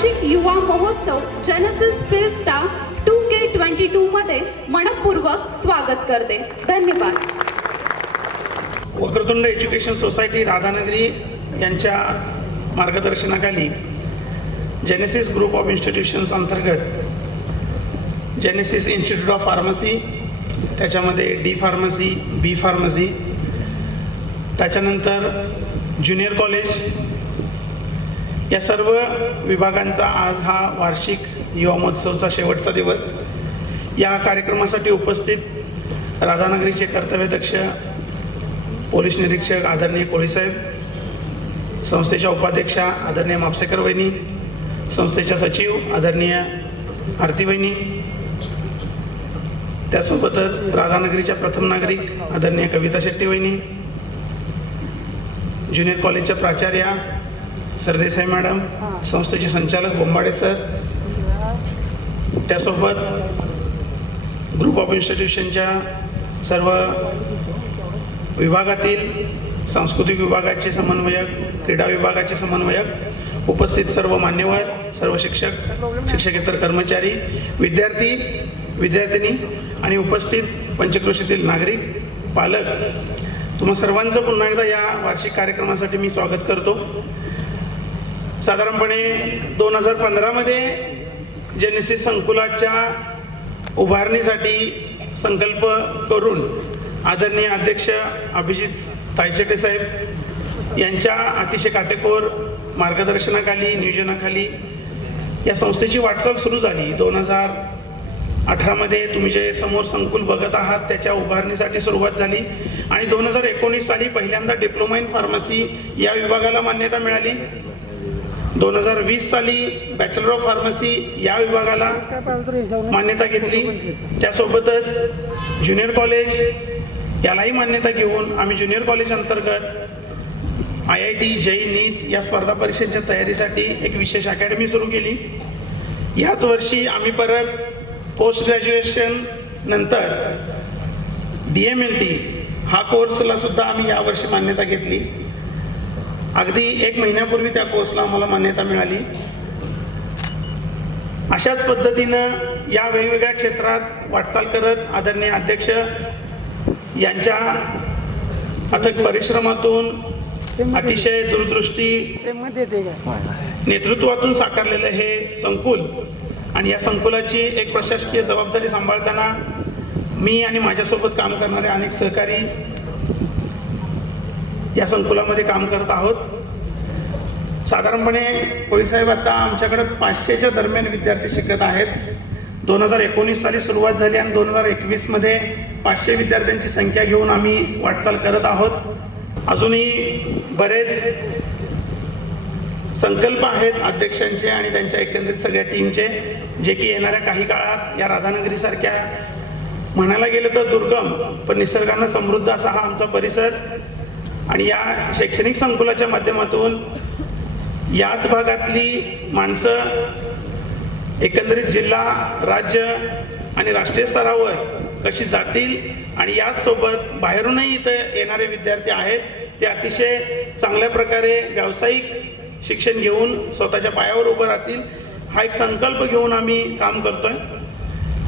वार्षिक युवा महोत्सव जेनेसिस फेस्टा 2K22 मध्ये मनपूर्वक स्वागत करते. धन्यवाद. वक्रतुंड एज्युकेशन सोसायटी राधानगरी यांच्या मार्गदर्शनाखाली जेनेसिस ग्रुप ऑफ इन्स्टिट्यूशन्स अंतर्गत जेनेसिस इन्स्टिट्यूट ऑफ फार्मसी, त्याच्यामध्ये डी फार्मसी, बी फार्मसी, त्याच्यानंतर ज्युनियर कॉलेज, या सर्व विभागांचा आज हा वार्षिक युवा महोत्सवचा शेवटचा दिवस. या कार्यक्रमासाठी उपस्थित राधानगरीचे कर्तव्यदक्ष पोलीस निरीक्षक आदरणीय कोळीसाहेब, संस्थेच्या उपाध्यक्षा आदरणीय मापसेकर वहिनी, संस्थेच्या सचिव आदरणीय आरती वहिनी, त्यासोबतच राधानगरीच्या प्रथम नागरिक आदरणीय कविता शेट्टी वहिनी, ज्युनियर कॉलेजच्या प्राचार्या सरदेसाई मॅडम, संस्थेचे संचालक बोंबाडे सर, त्यासोबत ग्रुप ऑफ इन्स्टिट्यूशनच्या सर्व विभागातील सांस्कृतिक विभागाचे समन्वयक, क्रीडा विभागाचे समन्वयक, उपस्थित सर्व मान्यवर, सर्व शिक्षक, शिक्षकेतर कर्मचारी, विद्यार्थी, विद्यार्थिनी आणि उपस्थित पंचक्रोशीतील नागरिक, पालक, तुम्हा सर्वांचं पुन्हा एकदा या वार्षिक कार्यक्रमासाठी मी स्वागत करतो. साधारणपणे 2015 मध्ये जेनेसिस संकुलाच्या उभारणीसाठी संकल्प करून आदरणीय अध्यक्ष अभिजित तायशेटे साहेब यांच्या अतिशय काटेकोर मार्गदर्शनाखाली, नियोजनाखाली या संस्थेची वाटचाल सुरू झाली. 2018 मध्ये तुम्ही जे समोर संकुल बघत आहात त्याच्या उभारणीसाठी सुरुवात झाली आणि 2019 साली पहिल्यांदा डिप्लोमा इन फार्मसी या विभागाला मान्यता मिळाली. 2020 साली बॅचलर ऑफ फार्मसी या विभागाला मान्यता घेतली. त्यासोबतच ज्युनियर कॉलेज यालाही मान्यता घेऊन आम्ही ज्युनियर कॉलेज अंतर्गत IIT, JEE, नीट या स्पर्धा परीक्षेच्या तयारीसाठी एक विशेष अकॅडमी सुरू केली. ह्याच वर्षी आम्ही परत पोस्ट ग्रॅज्युएशन नंतर DMLT हा कोर्सला सुद्धा आम्ही यावर्षी मान्यता घेतली. अगदी 1 महिन्यापूर्वी त्या कोर्सला आम्हाला मान्यता मिळाली. अशाच पद्धतीनं या वेगवेगळ्या क्षेत्रात वाटचाल करत आदरणीय अध्यक्ष यांच्या अथक परिश्रमातून, अतिशय दूरदृष्टी नेतृत्वातून साकारलेलं हे संकुल आणि या संकुलाची एक प्रशासकीय जबाबदारी सांभाळताना मी आणि माझ्यासोबत काम करणारे अनेक सहकारी या संकुलामध्ये काम करत आहोत. साधारणपणे कोळीसाहेब आता आमच्याकडे 500च्या दरम्यान विद्यार्थी शिकत आहेत. 2019 साली सुरुवात झाली आणि 2021 मध्ये 500 विद्यार्थ्यांची संख्या घेऊन आम्ही वाटचाल करत आहोत. अजूनही बरेच संकल्प आहेत अध्यक्षांचे आणि त्यांच्या एकंदरीत सगळ्या टीमचे, जे की येणाऱ्या काही काळात या राधानगरीसारख्या म्हणायला गेलं तर दुर्गम पण निसर्गानं समृद्ध असा हा आमचा परिसर आणि या शैक्षणिक संकुलाच्या माध्यमातून याच भागातली माणसं एकंदरीत जिल्हा, राज्य आणि राष्ट्रीय स्तरावर कशी जातील आणि याच सोबत बाहेरूनही इथं येणारे विद्यार्थी आहेत ते अतिशय चांगल्या प्रकारे व्यावसायिक शिक्षण घेऊन स्वतःच्या पायावर उभं राहतील, हा एक संकल्प घेऊन आम्ही काम करतोय.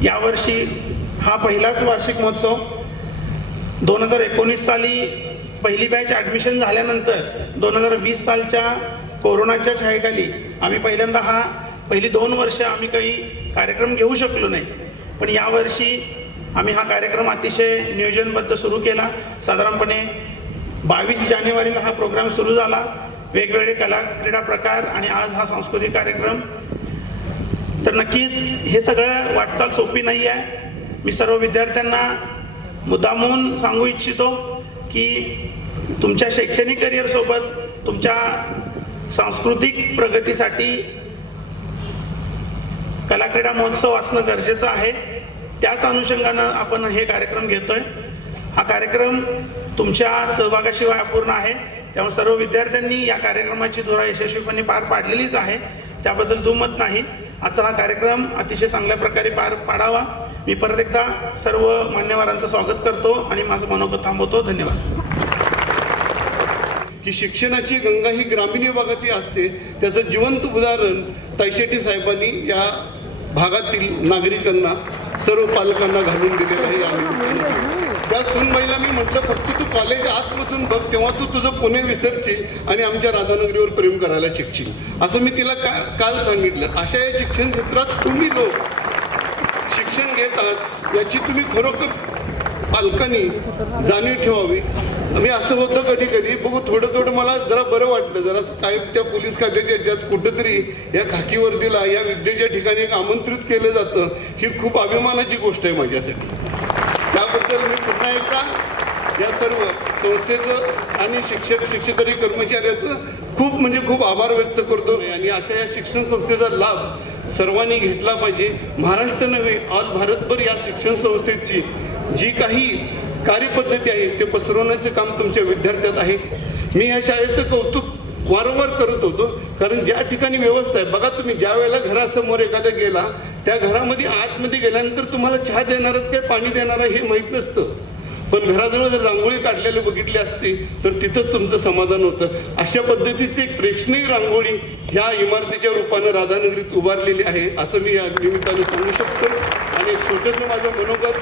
यावर्षी हा पहिलाच वार्षिक महोत्सव. 2019 साली पहिली बॅच ॲडमिशन झाल्यानंतर 2020 सालच्या कोरोनाच्या छायेखाली आम्ही पहिल्यांदा पहिली 2 वर्ष आम्ही काही कार्यक्रम घेऊ शकलो नाही. पण यावर्षी आम्ही हा कार्यक्रम अतिशय नियोजनबद्ध सुरू केला. साधारणपणे 22 जानेवारीला हा प्रोग्राम सुरू झाला. वेगवेगळे कला क्रीडा प्रकार आणि आज हा सांस्कृतिक कार्यक्रम. तर नक्कीच हे सगळं वाटचाल सोपी नाही आहे. मी सर्व विद्यार्थ्यांना मुद्दामून सांगू इच्छितो की तुमच्या शैक्षणिक करिअरसोबत तुमच्या सांस्कृतिक प्रगतीसाठी कला क्रीडा महोत्सव असणं गरजेचं आहे. त्याच अनुषंगानं आपण हे कार्यक्रम घेतोय. हा कार्यक्रम तुमच्या सहभागाशिवाय अपूर्ण आहे. त्यामुळे सर्व विद्यार्थ्यांनी या कार्यक्रमाची धुरा यशस्वीपणे पार पाडलेलीच आहे, त्याबद्दल दुमत नाही. आजचा हा कार्यक्रम अतिशय चांगल्या प्रकारे पार पाडावा. मी परत एकदा सर्व मान्यवरांचं स्वागत करतो आणि माझं मनोगत थांबवतो. धन्यवाद. की शिक्षणाची गंगा ही ग्रामीण भागातही असते, त्याचं जिवंत उदाहरण तायशेट्टी साहेबांनी या भागातील नागरिकांना सर्व पालकांना घालून दिलेलं आहे. आणि त्या सूनबाईला मी म्हटलं फक्त तू कॉलेज आतमधून बघ, तेव्हा तू तुझं पुणे विसरशील आणि आमच्या राधानगरीवर प्रेम करायला शिकशील, असं मी तिला काल सांगितलं. अशा या शिक्षण क्षेत्रात तुम्ही लोक शिक्षण घेत आहात याची तुम्ही खरोखर पालकांनी जाणीव ठेवावी. मी असं होतं कधी कधी बघू थोडं मला जरा बरं वाटलं, जरा काय त्या पोलीस खात्याच्या याच्यात कुठंतरी या खाकी वर्दीला या विद्येच्या ठिकाणी एक आमंत्रित केलं जातं, ही खूप अभिमानाची गोष्ट आहे माझ्यासाठी. त्याबद्दल मी पुन्हा एकदा या सर्व संस्थेचं आणि शिक्षक शिक्षकेतरी कर्मचाऱ्याचं खूप आभार व्यक्त करतो. आणि अशा या शिक्षण संस्थेचा लाभ सर्वांनी घेतला पाहिजे. महाराष्ट्र नव्हे ऑल भारतभर या शिक्षण संस्थेची जी काही कार्यपद्धती आहे ते पसरवण्याचं काम तुमच्या विद्यार्थ्यात आहे. मी ह्या शाळेचं कौतुक वारंवार करत होतो, कारण ज्या ठिकाणी व्यवस्था आहे बघा, तुम्ही ज्या वेळेला घरासमोर एखाद्या गेला त्या घरामध्ये आतमध्ये गेल्यानंतर तुम्हाला चहा देणार काय पाणी देणार हे माहीत नसतं, पण घराजवळ जर रांगोळी काढलेली बघितली असती तर तिथं तुमचं समाधान होतं. अशा पद्धतीची एक प्रेक्षणीय रांगोळी ह्या इमारतीच्या रूपानं राधानगरीत उभारलेली आहे असं मी या निमित्तानं सांगू शकतो. आणि एक छोटंसं माझं मनोगत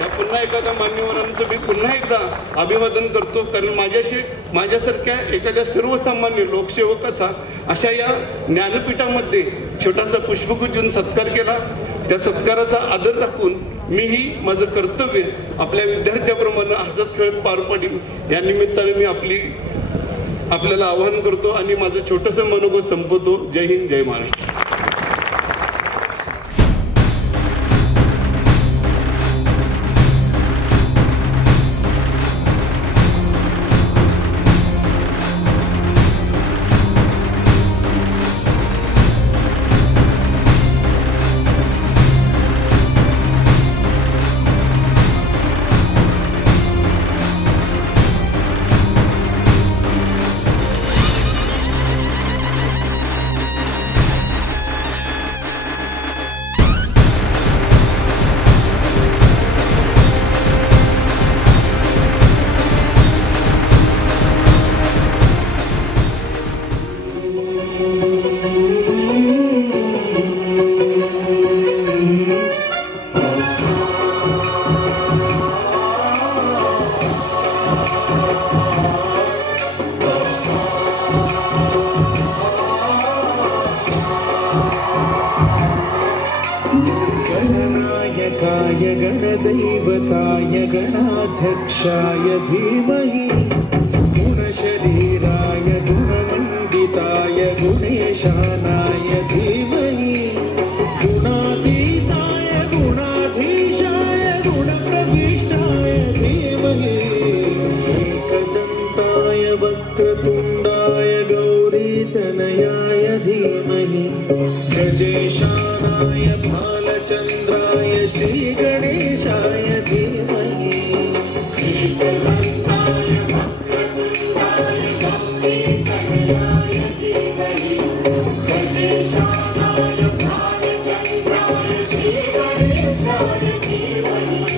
या पुन्हा एखाद्या मान्यवरांचं मी पुन्हा एकदा अभिवादन करतो, कारण माझ्यासारख्या एखाद्या सर्वसामान्य लोकसेवकाचा अशा या ज्ञानपीठामध्ये छोटासा पुष्पगुच्छ देऊन सत्कार केला. त्या सत्काराचा आदर राखून मीही माझं कर्तव्य आपल्या विद्यार्थ्याप्रमाणे हसत खेळत पार पाडीन या निमित्ताने मी आपल्याला आवाहन करतो आणि माझं छोटंसं मनोगत संपवतो. जय हिंद, जय महाराष्ट्र. गणनायकाय गणदैवताय गणाध्यक्षाय धीमहि गुणशरीराय गुणमण्डिताय गुणेशानाय धीमहि गुणातीताय गुणाधीशाय गुणप्रविष्टाय धीमहि एकदन्ताय वक्रतुण्डाय गौरीतनयाय धीमहि गजेशानाय भालचन्द्राय श्रीगणेशाय धीमहि एकदन्ताय वक्रतुण्डाय गौरीतनयाय धीमहि गजेशानाय भालचन्द्राय श्रीगणेशाय धीमहि.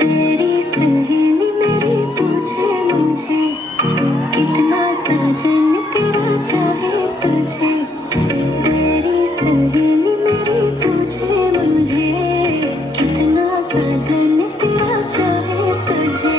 तेरी सहेली मेरी पूछे मुझे कितना साजन तेरा चाहे तुझे। तेरी सहेली मेरी पूछे मुझे कितना साजन तेरा चाहे तुझे।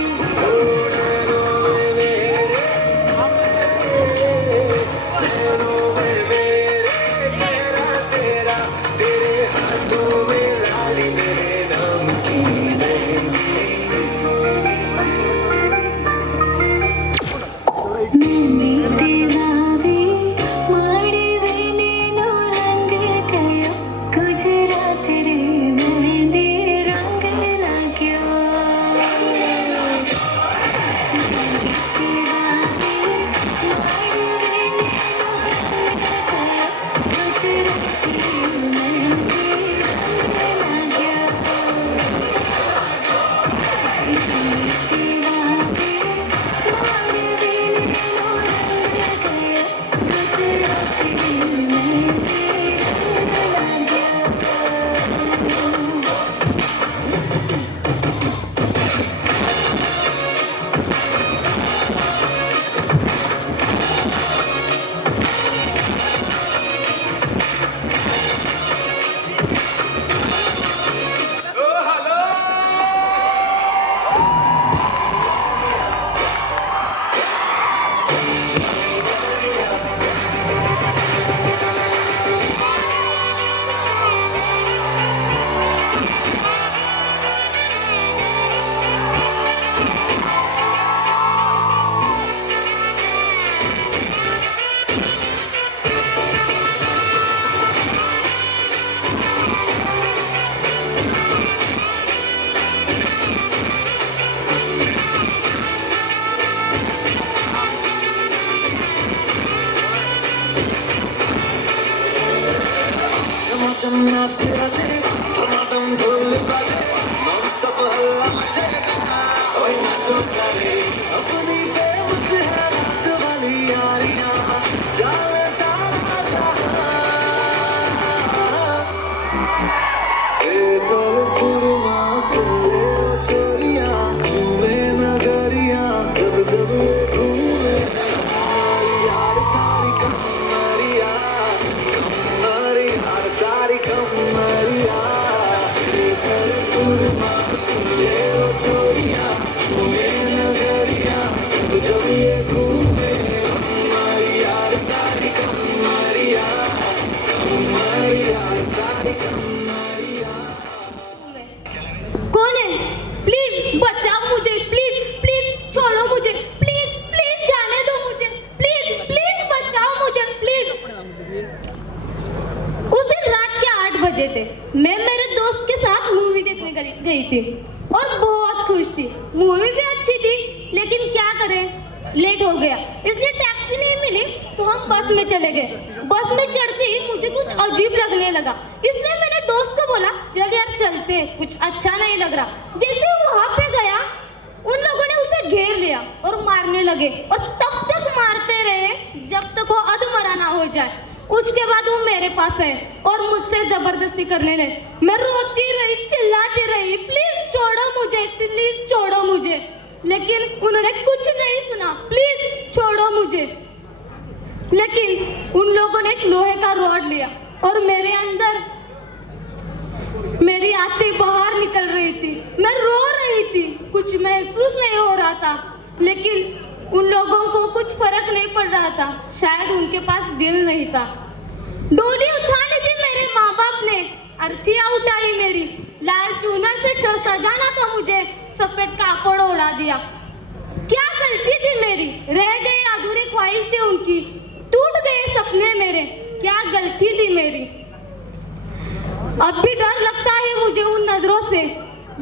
कौन है? प्लीज बचाओ मुझे, प्लीज प्लीज छोड़ो मुझे, प्लीज प्लीज जाने दो मुझे, प्लीज प्लीज बचाओ मुझे, प्लीज। उस दिन रात के 8 बजे थे। मैं मेरे दोस्त के साथ मूवी देखने गई थी और बहुत खुश थी। मूवी भी अच्छी थी, लेकिन क्या करें, लेट हो गया, इसलिए टैक्सी नहीं मिली तो हम बस में चले गए। बस में चढ़ते ही मुझे कुछ अजीब लगने लगा, इसलिए मैंने दोस्त को बोला चल यार चलते हैं, कुछ अच्छा नहीं लग रहा। जैसे वो वहां पे गया, उन लोगों ने उसे घेर लिया और मारने लगे और तब तक मारते रहे जब तक वो अधमरा ना हो जाए। उसके बाद वो मेरे पास आए और मुझसे जबरदस्ती करने लगे। मैं रोती रही, चिल्लाती रही, प्लीज छोड़ो मुझे, प्लीज छोड़ो मुझे, लेकिन उन्होंने कुछ नहीं सुना। प्लीज छोड़ो मुझे। लेकिन उन लोगों ने एक लोहे का रॉड लिया और मेरे अंदर मेरी आत्मा बाहर निकल रही थी। मैं रो रही थी, कुछ महसूस नहीं हो रहा था, लेकिन उन लोगों को कुछ फर्क नहीं पड़ रहा था, शायद उनके पास दिल नहीं था। डोली उठानी थी मेरे माँ बाप ने, अर्थियाँ उठाई मेरी, लाल चूनर से सजाना था मुझे, सफेद कापड़ उड़ा दिया। क्या गलती थी मेरी, रह गई अधूरी ख्वाहिशें उनकी, टूट गए सपने मेरे, क्या गलती थी मेरी। अब भी डर लगता है मुझे उन नजरों से,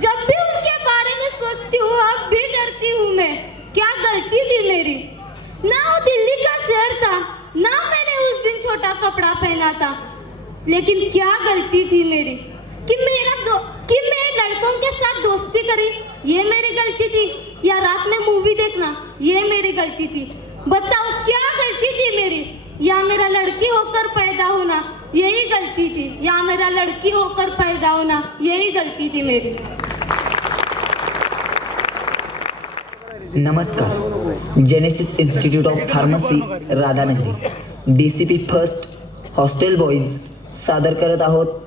जब भी उनके बारे में सोचती हूँ अब भी डरती हूँ मैं। क्या गलती थी मेरी, ना वो दिल्ली का शहर था, ना मैंने उस दिन छोटा कपड़ा पहना था। लेकिन क्या गलती थी मेरी कि मैं लड़कों के साथ दोस्ती करी, ये मेरी गलती थी, या रात में मूवी देखना ये मेरी गलती थी? बताओ क्या गलती थी मेरी? या मेरा लड़की होकर पैदा होना यही गलती थी, या मेरा लड़की होकर पैदा होना यही गलती थी मेरी? नमस्कार. Genesis institute of pharmacy Radhanagari DCP first hostel boys सादर करत आहोत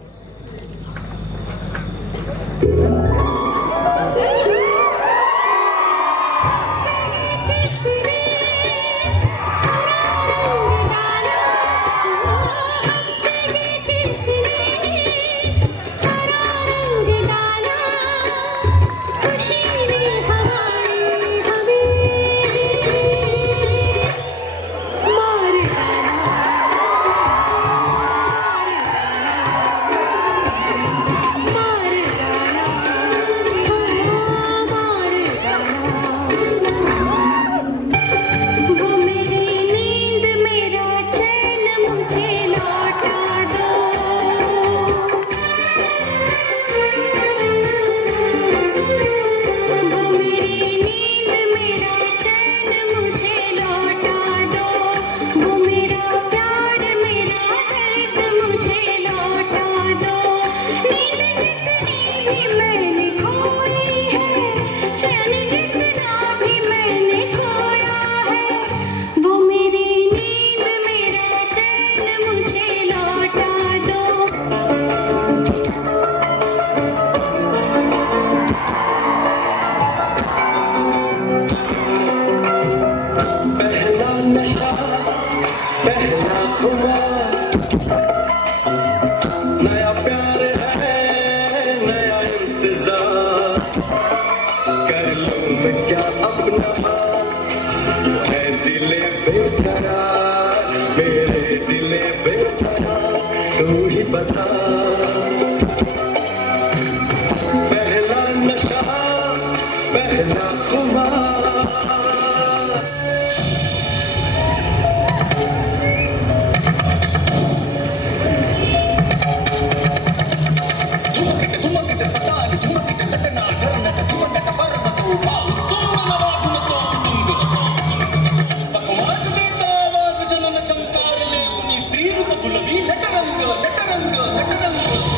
नटरंग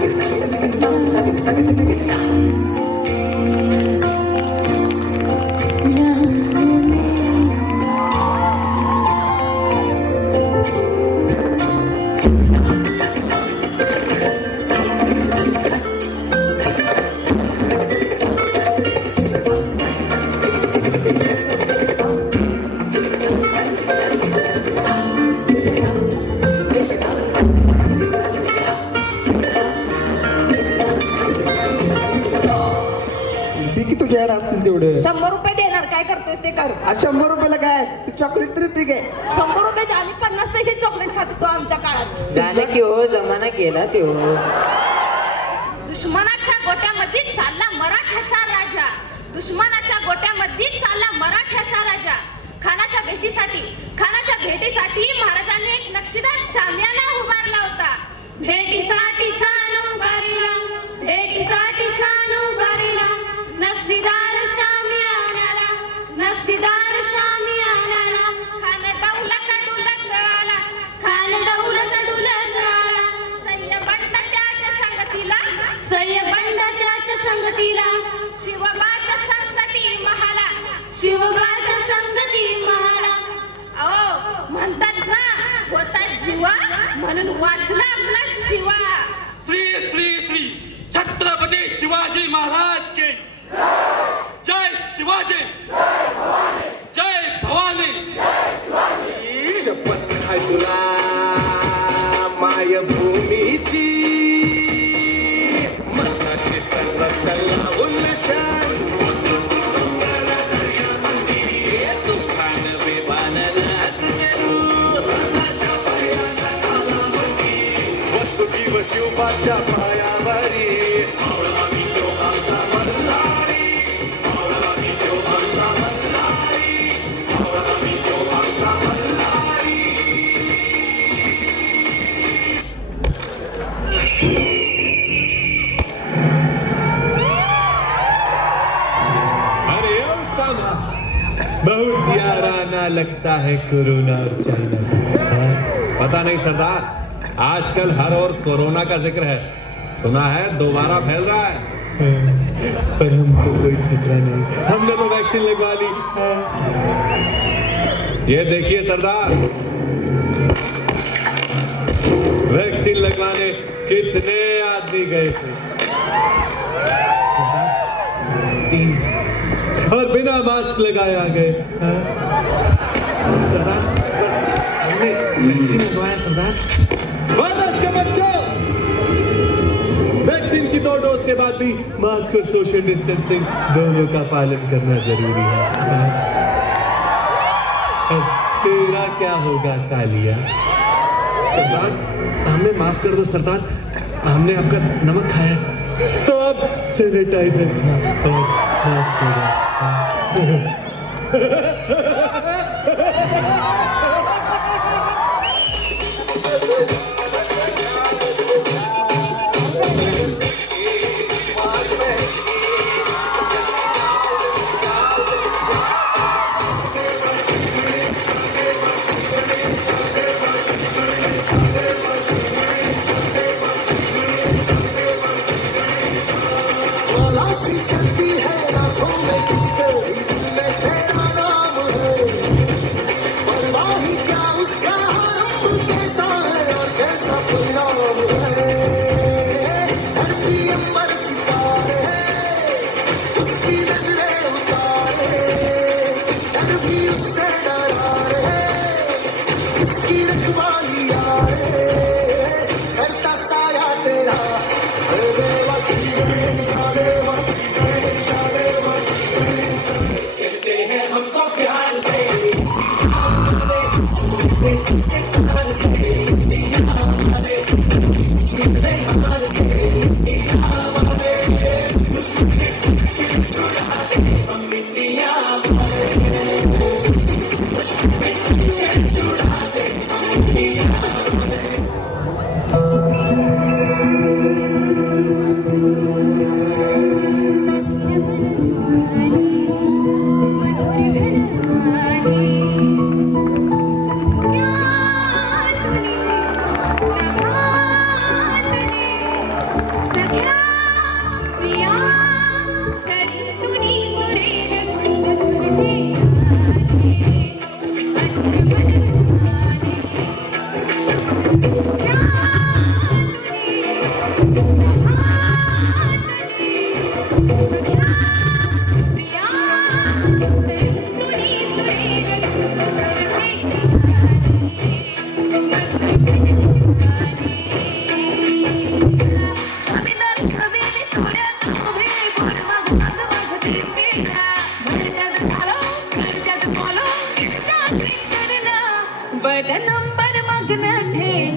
ती की तुझ्या ऍड असतील तेवढे 100 रुपये देणार, काय करतोस ते कर. आज 100 रुपयाला काय तू चॉकलेट तरी ठीक आहे 100 रुपये आम्ही 50 पैसे चॉकलेट खात होतो आमच्या काळात. झाले की हो, जमाना गेला ते हो. दुश्मनाच्या गोट्यामध्ये चालला मराठ्याचा राजा. दुश्मनाच्या गोट्यामध्ये चालला मराठ्याचा राजा. खानाच्या भेटीसाठी महाराजांनी एक नक्षीदार शामियाना उभारला होता. भेटीसाठी छान उभारला, भेटीसाठी छान उभारला, नक्षीदार शामियानाला, नक्षीदार शामियानाला. खान डौलत डुलत आला, खान डौलत डुलत आला. सय्यबंड त्याच्या संगतीला, सय्यबंड त्याच्या संगतीला. शिवबाच्या संगती महाला, शिवबाच्या संगती महाला. अहो म्हणतात ना, होता जीवा म्हणून वाचला आपला शिवा. श्री श्री श्री छत्रपती शिवाजी महाराज के जय. शिवाजी जय भवानी. शपथ आहे तुला मायभूमीची, मनाशी सर्वतला उल्लशान. तुफान विमानालाच वस्तू जीव शिवबाच्या पायावरी. अरे ओ सामा, बहुत याराना लगता है कोरोना और चाइना का. पता नहीं सरदार, आजकल हर और कोरोना का जिक्र है. सुना है दोबारा फैल रहा है, पर हमको कोई खतरा नहीं, हमने तो वैक्सीन लगवा ली. ये देखिए सरदार, वैक्सीन लगवाने कितने आदमी गए थे. 3 और बिना मास्क लगाए आ गए. सरदार, हमने वैक्सीन लगवाया सरदार. वापस के बच्चों, वैक्सीन की 2 डोज के बाद भी मास्क और सोशल डिस्टेंसिंग दोनों का पालन करना जरूरी है. अब तेरा क्या होगा तालिया? सरदार, हमें माफ कर दो सरदार, हमने आपका नमक खाया. तो अब सैनिटाइजर खा और मास्क लगा. नंबर मग्न थे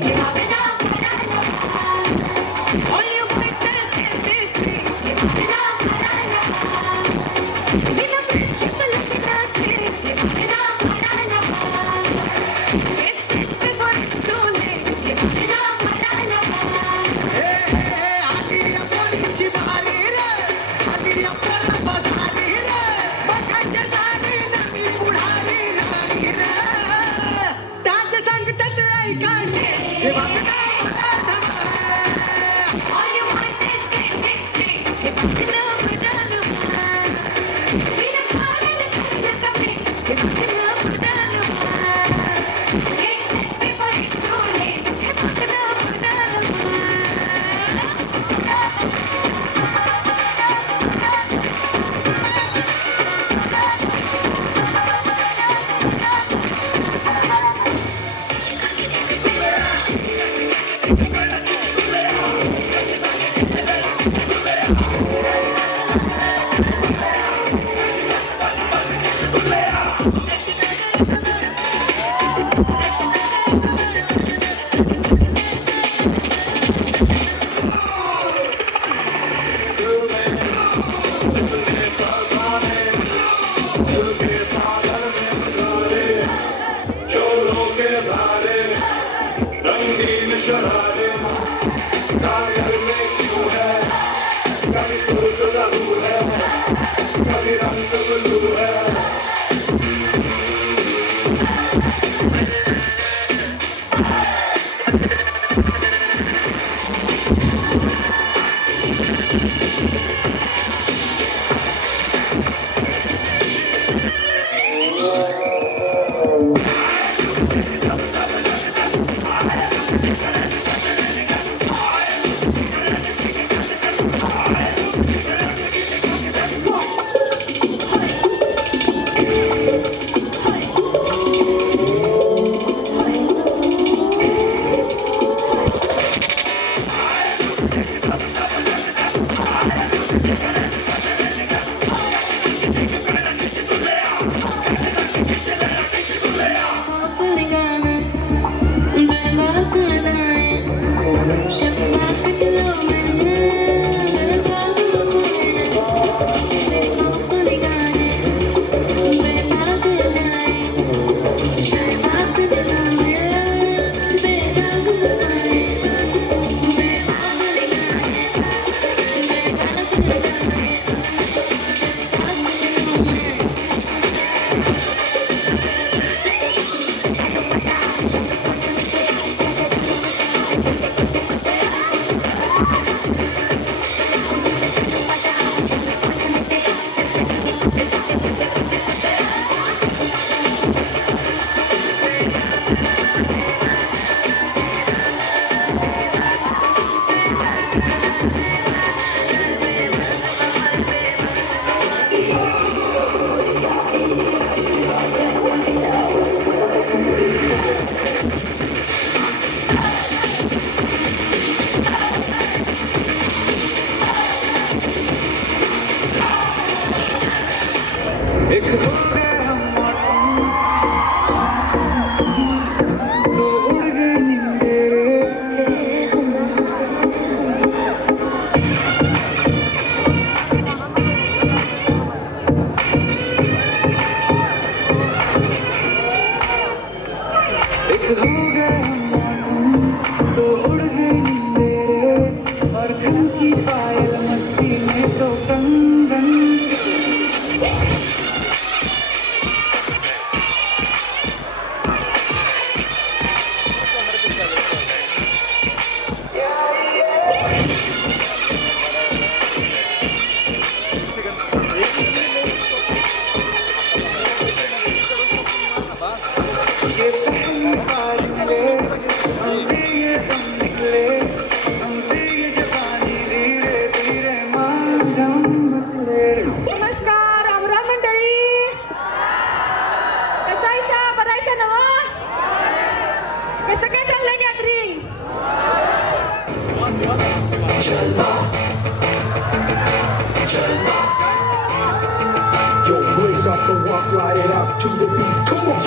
Yo, blaze up the walk, light it up to the beat. Come on.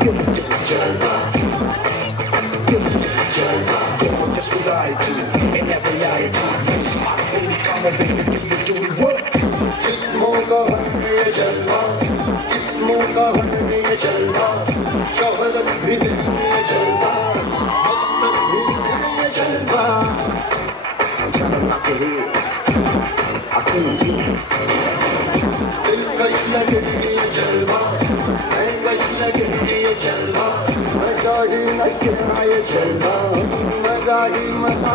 Give me the Jalva. Give me the Jalva. Girl, that's what I do. And every I do. Yes, come on, baby, do it work. जिस्मों का ये जलवा, जिस्मों का ये जलवा, शोहरत भी ये जलवा, मकसद भी ये जलवा. Turn up your head. I can't hear. दिल कश लगे ये जलवा, मैं कश लगे ये जलवा, मजा ही लगे ये जलवा, मजा ही मजा.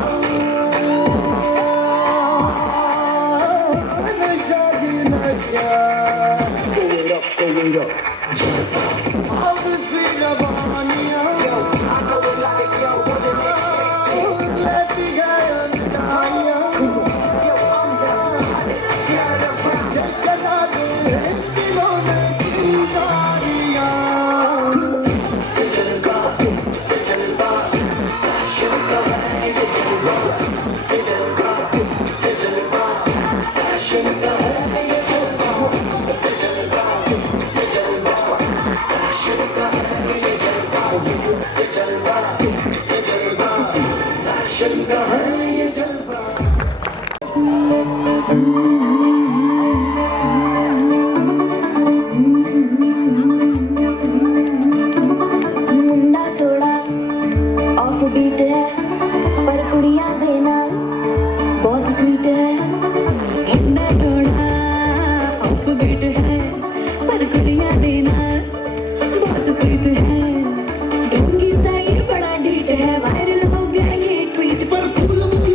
Go it up. मुंडा थोड़ा ऑफ बीट है पर कुड़िया देना बहुत स्वीट है. मुंडा थोड़ा ऑफ बीट है पर कुड़िया देना बहुत स्वीट है. ढोंगी साइड बड़ा ढीठ है, वायरल हो गया ये ट्वीट पर फूल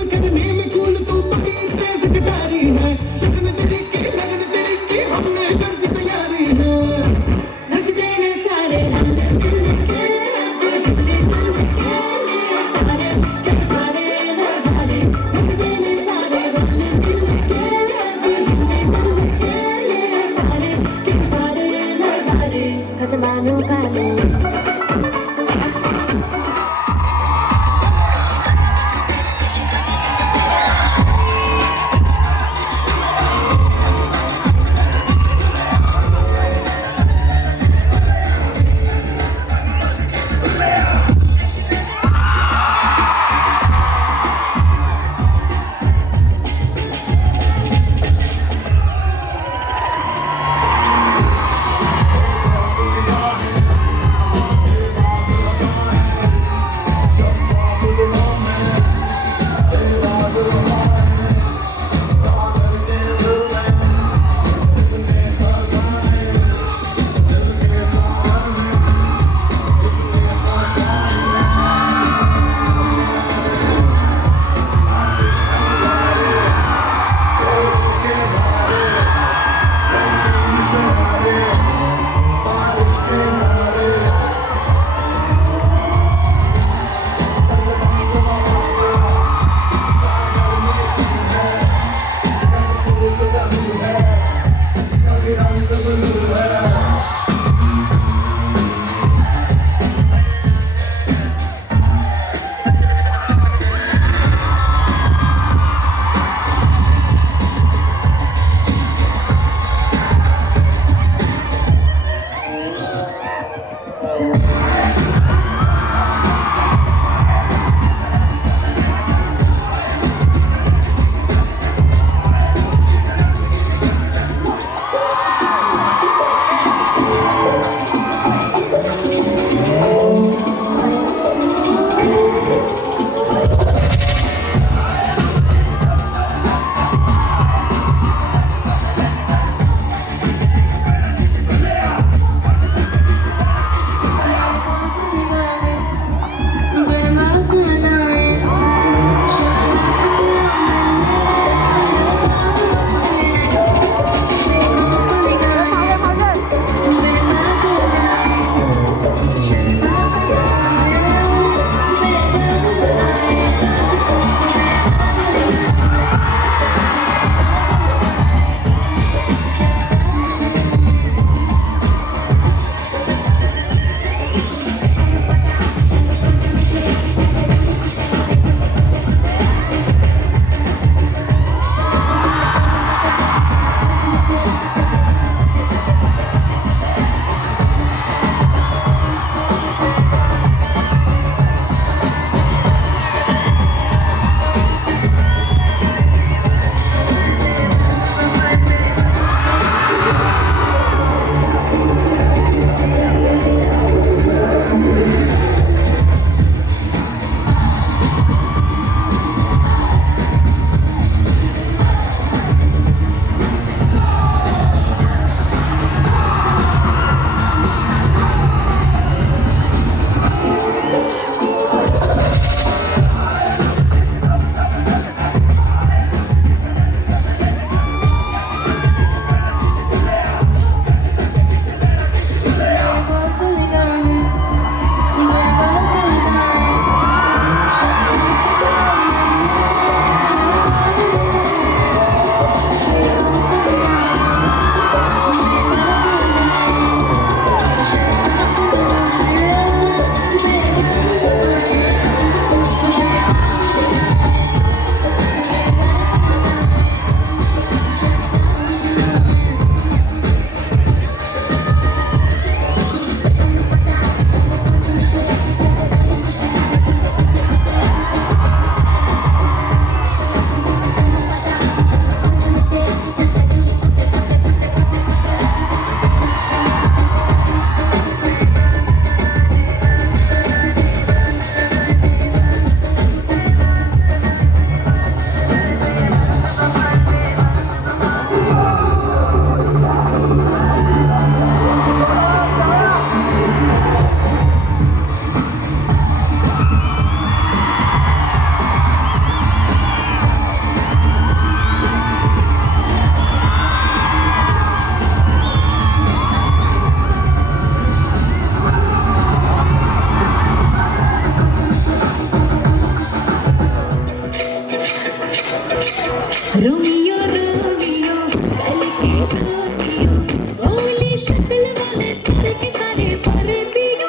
रोमियो रोमियो कल के रोमियो भोली शक्ल वाले सारे के सारे पर पियो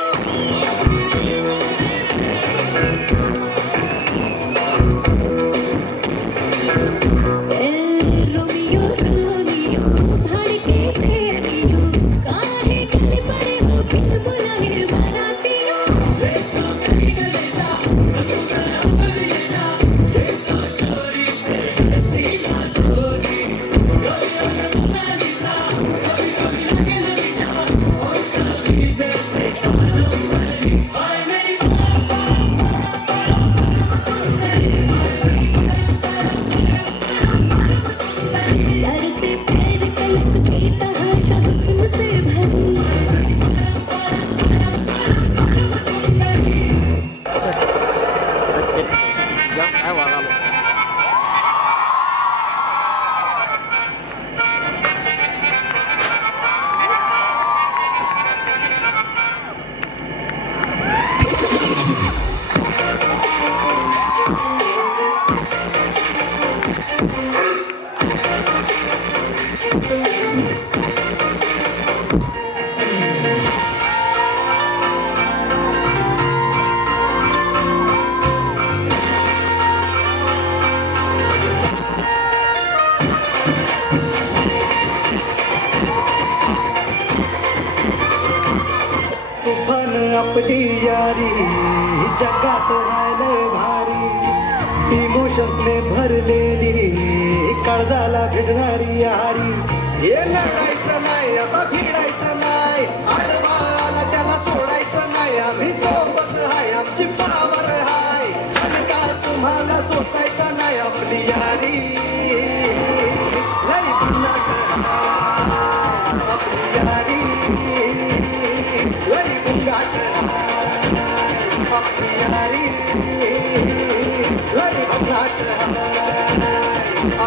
रोमियो रोमियो धड़के प्रेमियो काहे गले पड़े हो बिन बुलाए बनातियो सर से पैर तलक की तमाशा हुस्न से भरी तुफान आपली यारी जगात राहिलंय भारी इमोशन्सने भरलेली काळजाला भिडणारी यारी हे लढायचं नाही आता भिडायचं नाही आडवाला त्याला सोडायचं नाही आम्ही सोबत हाय आमची पावर हाय आणि का तुम्हाला सोसायचा नाही आपली यारी लई भन्नाट हाय, आपली यारी लई गुंगाट हाय, आपली यारी लई भन्नाट हाय,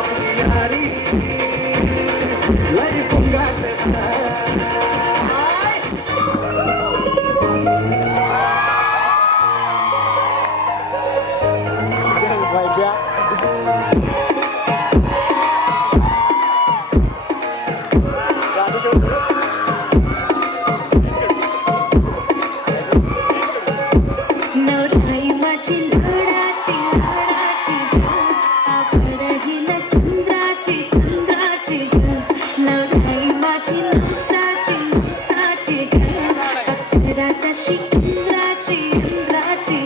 आपली यारी लई गुंगाट हाय. नवराई माझी लाडाची लाडाची आवड हिला चंद्राची चंद्राची नवराई माझी नवसाची नवसाची अक्षरासाशी इंद्राची इंद्राची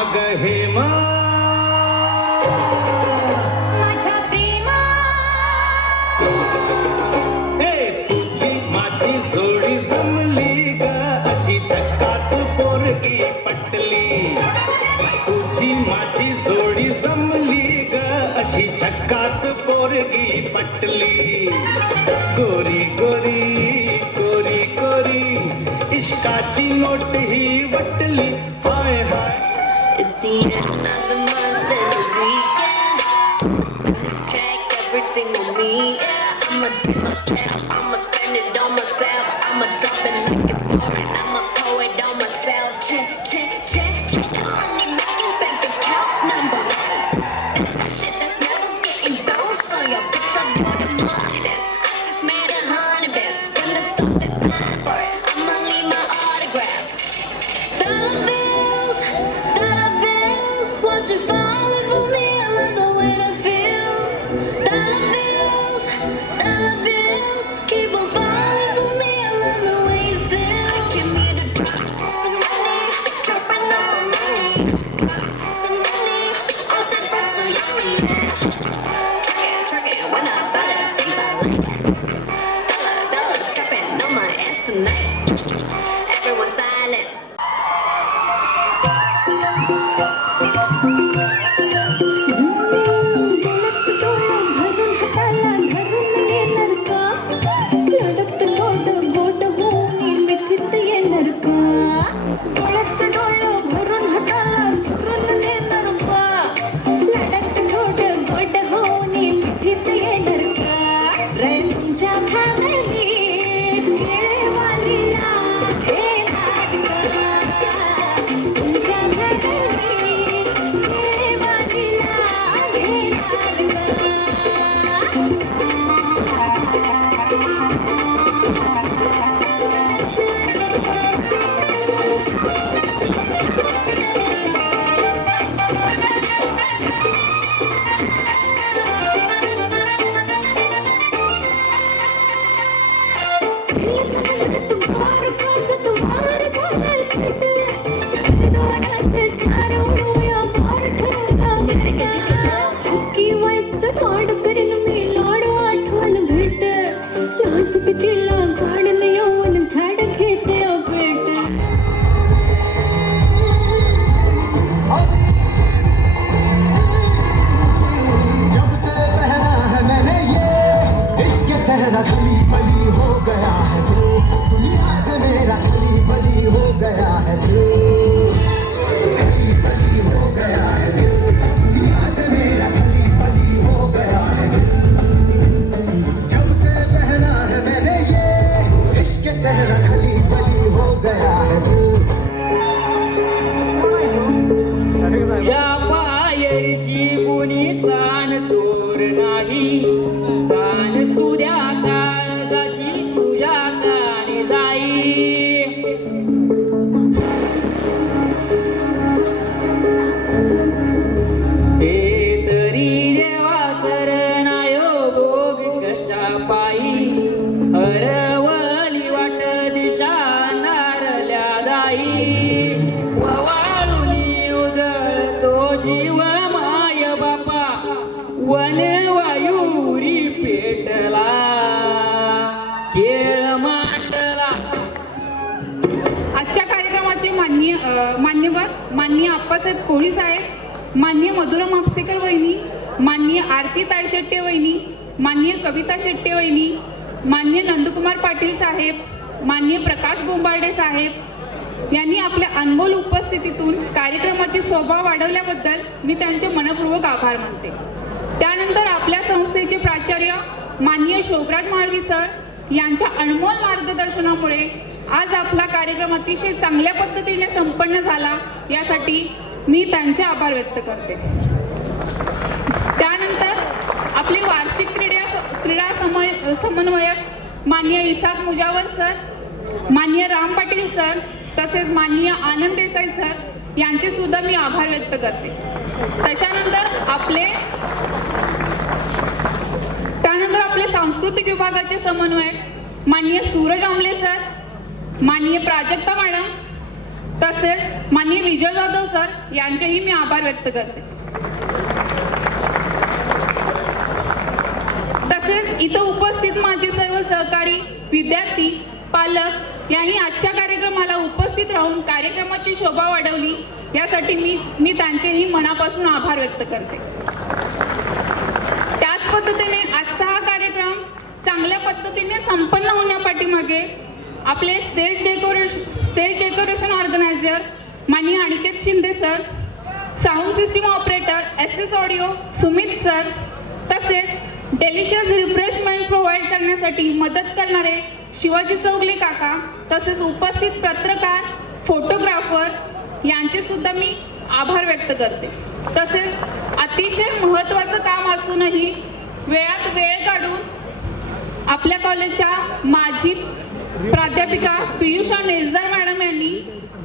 अगं हेमा माझ्या प्रेमा तुझी माझी जोडी जमली ग अशी झक्कास पोरगी पटली तुझी माझी जोडी जमली ग अशी झक्कास पोरगी पटली गोरी गोरी गोरी गोरी इश्काची नोट ही वटली हाय हाय. It's the end of the month and the weekend. Let's check everything on me. Yeah, I'ma do myself. I'ma spend it on myself. I'ma drop it like it's pouring. I'ma pour it on myself. Check, check, check, check the money making bank account number. That's that shit that's never getting bounced on your bitch. I bought the money. I just made 100 best. When the stars is time for it, I'ma leave my autograph. Dollar bills, won't you fall in for me? I love the way that feels. Dollar bills, keep on falling for me. I love the way it feels. I came here to drop some money, dropping all my money. Drop some money, all this stuff so yummy. Truck it, when I buy the things I like. Dollars dropping on my ass tonight. Everyone silent. जब से पहना है मैंने ये इश्क सहरा खली बली हो गया है दिल दुनिया से मेरा खली बली हो गया है दिल खली बली हो गया है दिल दुनिया से मेरा खली बली हो गया है दिल जब से पहना है मैंने ये इश्क सहरा खली बली हो गया है दिल तुझ्या पायरीशी कुणी सान तोर नाही सान सुद्या काळजाची तुझ्या कानी जाई हे तरी देवा सरनायो भोग कशा पायी हरवली वाट दिशा नारल्या दाई ववाळुनी उधळतो जीव माय बापा वनवायुरी पेटला केळ मांडला. आजच्या कार्यक्रमाचे मान्यवर माननीय आप्पासाहेब कोळी साहेब, माननीय मधुरा म्हापसेकर वहिनी, माननीय आरती ताई शेट्टे वहिनी, माननीय कविता शेट्टे वहिनी, माननीय नंदकुमार पाटील साहेब, माननीय प्रकाश बोंबार्डे साहेब यांनी आपल्या अनमोल उपस्थितीतून कार्यक्रमाची शोभा वाढवल्याबद्दल मी त्यांचे मनपूर्वक आभार मानते. त्यानंतर आपल्या संस्थेचे प्राचार्य माननीय शोभराज माळवी सर यांच्या अनमोल मार्गदर्शनामुळे आज आपला कार्यक्रम अतिशय चांगल्या पद्धतीने संपन्न झाला, यासाठी मी त्यांचे आभार व्यक्त करते. त्यानंतर आपले वार्षिक क्रीडा समन्वयक माननीय इसाक मुजावर सर, माननीय राम पाटील सर तसेच माननीय आनंद देसाई सर यांचे सुद्धा मी आभार व्यक्त करते. त्यानंतर आपले सांस्कृतिक विभागाचे समन्वयक माननीय सूरज आमले सर, माननीय प्राजक्ता मॅडम तसेच माननीय विजय जाधव सर यांचेही मी आभार व्यक्त करते. तसेच इथं उपस्थित माझे सर्व सहकारी विद्यार्थी पालक यांनी आजच्या कार्यक्रमाला उपस्थित राहून कार्यक्रमाची शोभा वाढवली, यासाठी मी त्यांचेही मनापासून आभार व्यक्त करते. त्याच पद्धतीने आजचा हा कार्यक्रम चांगल्या पद्धतीने संपन्न होण्यापाठीमागे आपले स्टेज डेकोरेशन ऑर्गनायझर माननीय Aniket Shinde sir, sound system operator SS audio Sumit sir तसेच डेलिशियस रिफ्रेशमेंट प्रोव्हाइड करण्यासाठी मदत करणारे शिवाजी चौगले काका तसेच उपस्थित पत्रकार फोटोग्राफर यांचे सुद्धा मी आभार व्यक्त करते. तसेच अतिशय महत्त्वाचं काम असूनही वेळात वेळ काढून आपल्या कॉलेजच्या माजी प्राध्यापिका पियुषा नेजदार मॅडम यांनी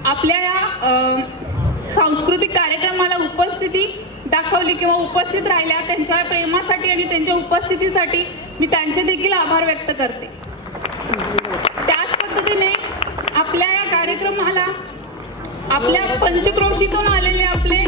आपल्या या सांस्कृतिक कार्यक्रमाला उपस्थिती दाखवली किंवा उपस्थित राहिल्या, त्यांच्या प्रेमासाठी आणि त्यांच्या उपस्थितीसाठी मी त्यांचे देखील आभार व्यक्त करते. त्याच पद्धतीने आपल्या या कार्यक्रमाला आपल्या पंचक्रोशीतून आलेले आपले